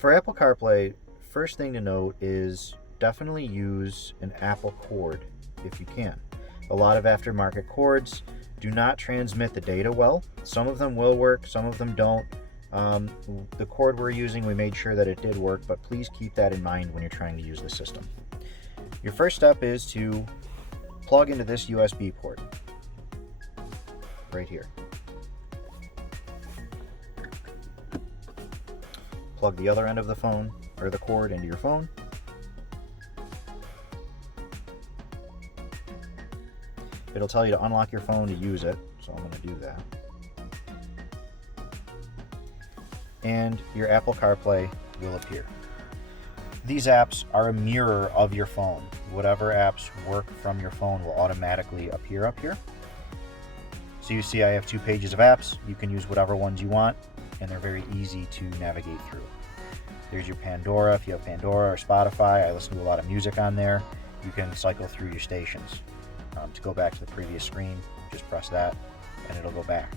For Apple CarPlay, first thing to note is definitely use an Apple cord if you can. A lot of aftermarket cords do not transmit the data well. Some of them will work, some of them don't. The cord we're using, we made sure that it did work, but please keep that in mind when you're trying to use the system. Your first step is to plug into this USB port right here. Plug the other end of the phone or the cord into your phone. It'll tell you to unlock your phone to use it, so I'm going to do that. And your Apple CarPlay will appear. These apps are a mirror of your phone. Whatever apps work from your phone will automatically appear up here. So you see I have 2 pages of apps. You can use whatever ones you want, and they're very easy to navigate through. There's your Pandora, if you have Pandora or Spotify. I listen to a lot of music on there. You can cycle through your stations. To go back to the previous screen, just press that and it'll go back.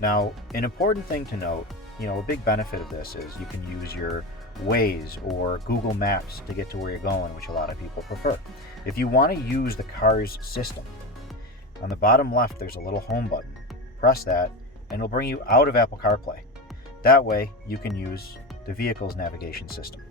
Now, an important thing to note, a big benefit of this is you can use your Waze or Google Maps to get to where you're going, which a lot of people prefer. If you want to use the car's system, on the bottom left there's a little home button. Press that and it'll bring you out of Apple CarPlay. That way you can use the vehicle's navigation system.